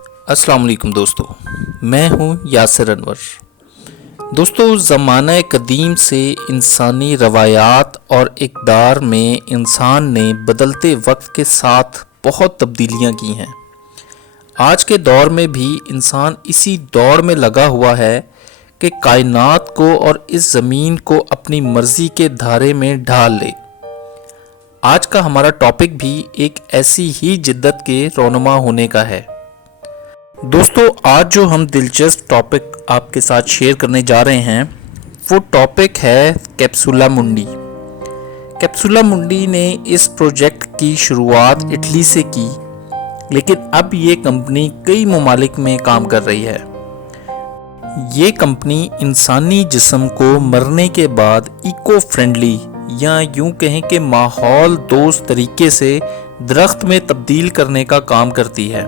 अस्सलाम वालेकुम दोस्तों, मैं हूं यासिर अनवर। दोस्तों, ज़माना कदीम से इंसानी रवायात और इक़दार में इंसान ने बदलते वक्त के साथ बहुत तब्दीलियां की हैं। आज के दौर में भी इंसान इसी दौड़ में लगा हुआ है कि कायनात को और इस ज़मीन को अपनी मर्ज़ी के धारे में ढाल ले। आज का हमारा टॉपिक भी एक ऐसी ही जिद्दत के रोनुमा होने का है। दोस्तों, आज जो हम दिलचस्प टॉपिक आपके साथ शेयर करने जा रहे हैं वो टॉपिक है कैप्सूला मुंडी। कैप्सूला मुंडी ने इस प्रोजेक्ट की शुरुआत इटली से की, लेकिन अब ये कंपनी कई ममालिक में काम कर रही है। ये कंपनी इंसानी जिस्म को मरने के बाद इको फ्रेंडली या यूं कहें कि माहौल दोस्त तरीके से दरख्त में तब्दील करने का काम करती है।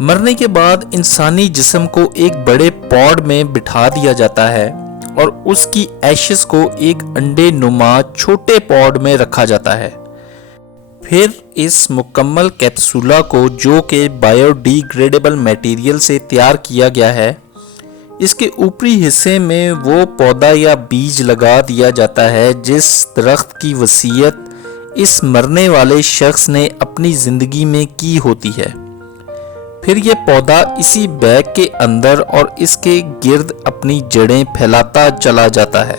मरने के बाद इंसानी जिस्म को एक बड़े पॉड में बिठा दिया जाता है और उसकी एशेस को एक अंडे नुमा छोटे पॉड में रखा जाता है। फिर इस मुकम्मल कैप्सूला को, जो कि बायोडिग्रेडेबल मटेरियल से तैयार किया गया है, इसके ऊपरी हिस्से में वो पौधा या बीज लगा दिया जाता है जिस दरख्त की वसीयत इस मरने वाले शख्स ने अपनी ज़िंदगी में की होती है। फिर ये पौधा इसी बैग के अंदर और इसके गिर्द अपनी जड़ें फैलाता चला जाता है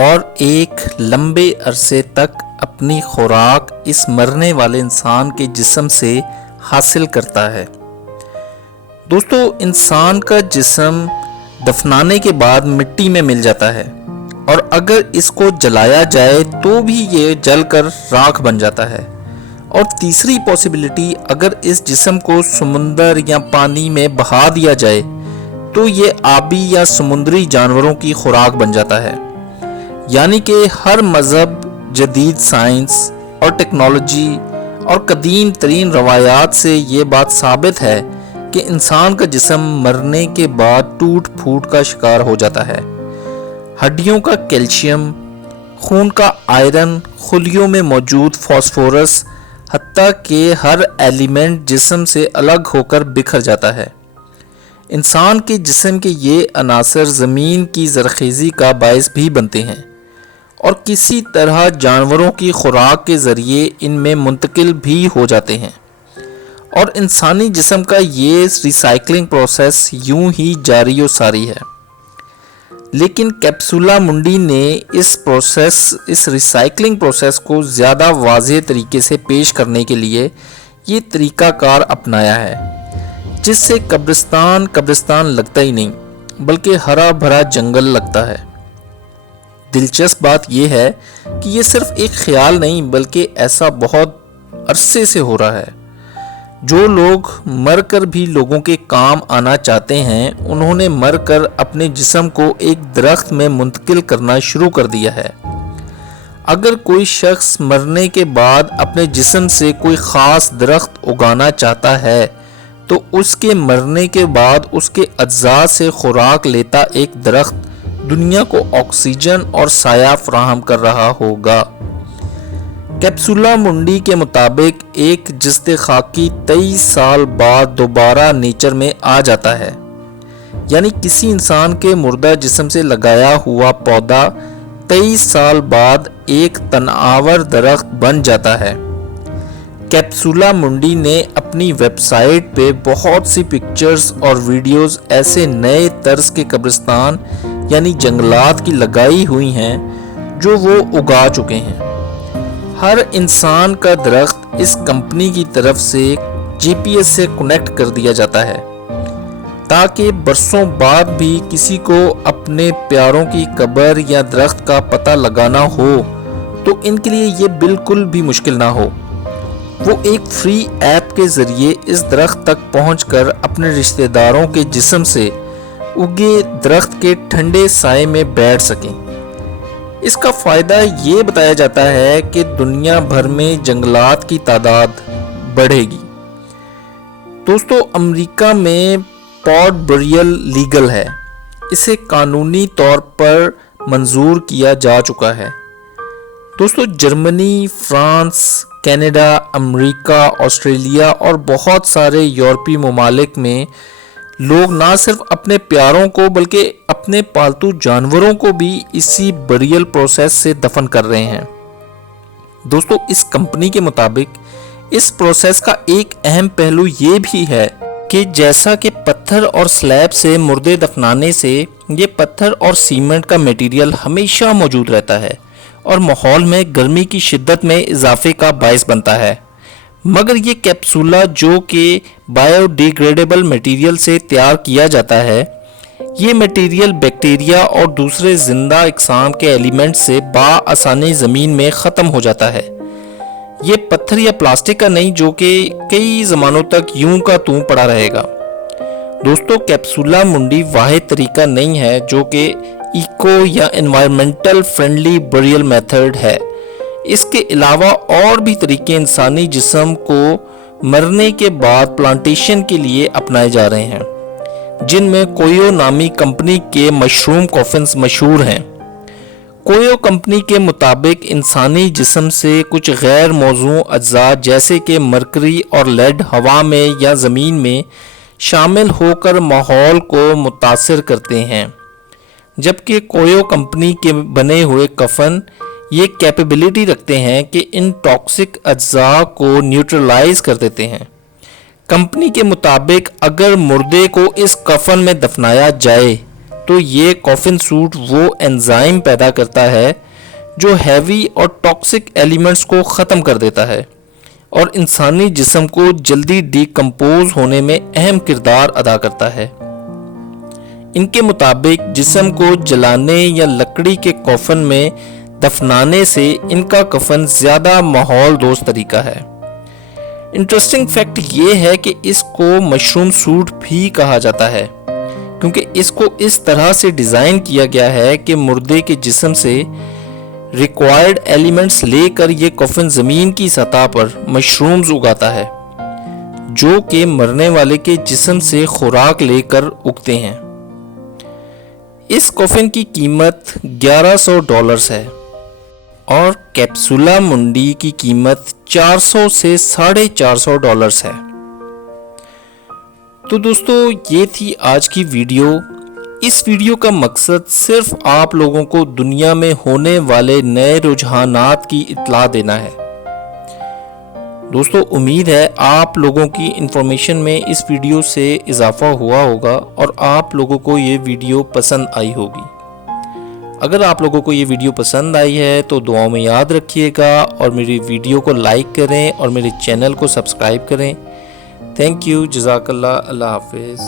और एक लंबे अरसे तक अपनी खुराक इस मरने वाले इंसान के जिस्म से हासिल करता है। दोस्तों, इंसान का जिस्म दफनाने के बाद मिट्टी में मिल जाता है और अगर इसको जलाया जाए तो भी ये जलकर राख बन जाता है। और तीसरी पॉसिबिलिटी, अगर इस जिस्म को समुंदर या पानी में बहा दिया जाए तो ये आबी या समुद्री जानवरों की खुराक बन जाता है। यानी कि हर मज़हब, जदीद साइंस और टेक्नोलॉजी और कदीम तरीन रवायात से ये बात साबित है कि इंसान का जिस्म मरने के बाद टूट फूट का शिकार हो जाता है। हड्डियों का कैल्शियम, खून का आयरन, खुलियों में मौजूद फास्फोरस, हत्ता कि हर एलिमेंट जिस्म से अलग होकर बिखर जाता है। इंसान के जिस्म के ये अनासर ज़मीन की ज़रख़ेज़ी का बायस भी बनते हैं और किसी तरह जानवरों की खुराक के ज़रिए इनमें मुंतकिल भी हो जाते हैं। और इंसानी जिस्म का ये रिसाइकलिंग प्रोसेस यूं ही जारी व सारी है। लेकिन कैप्सूला मुंडी ने इस रिसाइकलिंग प्रोसेस को ज़्यादा वाज़ेह तरीके से पेश करने के लिए ये तरीक़ाकार अपनाया है, जिससे कब्रिस्तान लगता ही नहीं बल्कि हरा भरा जंगल लगता है। दिलचस्प बात यह है कि ये सिर्फ एक ख्याल नहीं बल्कि ऐसा बहुत अरसे से हो रहा है। जो लोग मरकर भी लोगों के काम आना चाहते हैं, उन्होंने मरकर अपने जिस्म को एक दरख्त में मुंतकिल करना शुरू कर दिया है। अगर कोई शख्स मरने के बाद अपने जिस्म से कोई ख़ास दरख्त उगाना चाहता है तो उसके मरने के बाद उसके अज्जा से खुराक लेता एक दरख्त दुनिया को ऑक्सीजन और साया फराहम कर रहा होगा। कैप्सूला मुंडी के मुताबिक एक जिस्ते खाकी 23 साल बाद दोबारा नेचर में आ जाता है। यानी किसी इंसान के मुर्दा जिस्म से लगाया हुआ पौधा 23 साल बाद एक तनावर दरख्त बन जाता है। कैप्सूला मुंडी ने अपनी वेबसाइट पे बहुत सी पिक्चर्स और वीडियोस ऐसे नए तर्ज के कब्रिस्तान यानी जंगलात की लगाई हुई हैं जो वो उगा चुके हैं। हर इंसान का दरख्त इस कंपनी की तरफ से जीपीएस से कनेक्ट कर दिया जाता है ताकि बरसों बाद भी किसी को अपने प्यारों की कब्र या दरख्त का पता लगाना हो तो इनके लिए ये बिल्कुल भी मुश्किल ना हो। वो एक फ्री ऐप के ज़रिए इस दरख्त तक पहुंचकर अपने रिश्तेदारों के जिस्म से उगे दरख्त के ठंडे साए में बैठ सकें। इसका फ़ायदा ये बताया जाता है कि दुनिया भर में जंगलात की तादाद बढ़ेगी। दोस्तों, अमेरिका में पॉड बरियल लीगल है। इसे कानूनी तौर पर मंजूर किया जा चुका है। दोस्तों, जर्मनी, फ्रांस, کینیڈا، امریکہ، آسٹریلیا اور بہت سارے یورپی ممالک میں لوگ نہ صرف اپنے پیاروں کو بلکہ اپنے پالتو جانوروں کو بھی اسی بریل پروسیس سے دفن کر رہے ہیں۔ دوستو، اس کمپنی کے مطابق اس پروسیس کا ایک اہم پہلو یہ بھی ہے کہ جیسا کہ پتھر اور سلیب سے مردے دفنانے سے یہ پتھر اور سیمنٹ کا میٹیریل ہمیشہ موجود رہتا ہے اور ماحول میں گرمی کی شدت میں اضافے کا باعث بنتا ہے، مگر یہ کیپسولا جو کہ بایو ڈیگریڈیبل میٹیریل سے تیار کیا جاتا ہے، یہ میٹیریل بیکٹیریا اور دوسرے زندہ اقسام کے ایلیمنٹ سے بآسانی زمین میں ختم ہو جاتا ہے۔ یہ پتھر یا پلاسٹک کا نہیں جو کہ کئی زمانوں تک یوں کا توں پڑا رہے گا۔ دوستو، کیپسولا منڈی واحد طریقہ نہیں ہے جو کہ ایکو یا انوائرمنٹل فرینڈلی بریل میتھڈ ہے۔ اس کے علاوہ اور بھی طریقے انسانی جسم کو مرنے کے بعد پلانٹیشن کے لیے اپنائے جا رہے ہیں، جن میں کویو نامی کمپنی کے مشروم کافنز مشہور ہیں۔ کویو کمپنی کے مطابق انسانی جسم سے کچھ غیر موزوں اجزاء جیسے کہ مرکری اور لیڈ ہوا میں یا زمین میں شامل ہو کر ماحول کو متاثر کرتے ہیں، جبکہ کویو کمپنی کے بنے ہوئے کفن یہ کیپیبلٹی رکھتے ہیں کہ ان ٹاکسک اجزاء کو نیوٹرلائز کر دیتے ہیں۔ کمپنی کے مطابق اگر مردے کو اس کفن میں دفنایا جائے تو یہ کافن سوٹ وہ انزائم پیدا کرتا ہے جو ہیوی اور ٹاکسک ایلیمنٹس کو ختم کر دیتا ہے اور انسانی جسم کو جلدی ڈیکمپوز ہونے میں اہم کردار ادا کرتا ہے۔ ان کے مطابق جسم کو جلانے یا لکڑی کے کفن میں دفنانے سے ان کا کفن زیادہ ماحول دوست طریقہ ہے۔ انٹرسٹنگ فیکٹ یہ ہے کہ اس کو مشروم سوٹ بھی کہا جاتا ہے کیونکہ اس کو اس طرح سے ڈیزائن کیا گیا ہے کہ مردے کے جسم سے ریکوائرڈ ایلیمنٹس لے کر یہ کفن زمین کی سطح پر مشرومز اگاتا ہے جو کہ مرنے والے کے جسم سے خوراک لے کر اگتے ہیں۔ اس کفن کی قیمت $1100 ہے اور کیپسولا منڈی کی قیمت $400 سے $450 ہے۔ تو دوستو، یہ تھی آج کی ویڈیو۔ اس ویڈیو کا مقصد صرف آپ لوگوں کو دنیا میں ہونے والے نئے رجحانات کی اطلاع دینا ہے۔ دوستو، امید ہے آپ لوگوں کی انفارمیشن میں اس ویڈیو سے اضافہ ہوا ہوگا اور آپ لوگوں کو یہ ویڈیو پسند آئی ہوگی۔ اگر آپ لوگوں کو یہ ویڈیو پسند آئی ہے تو دعاؤں میں یاد رکھیے گا اور میری ویڈیو کو لائک کریں اور میرے چینل کو سبسکرائب کریں۔ تھینک یو، جزاک اللہ، اللہ حافظ۔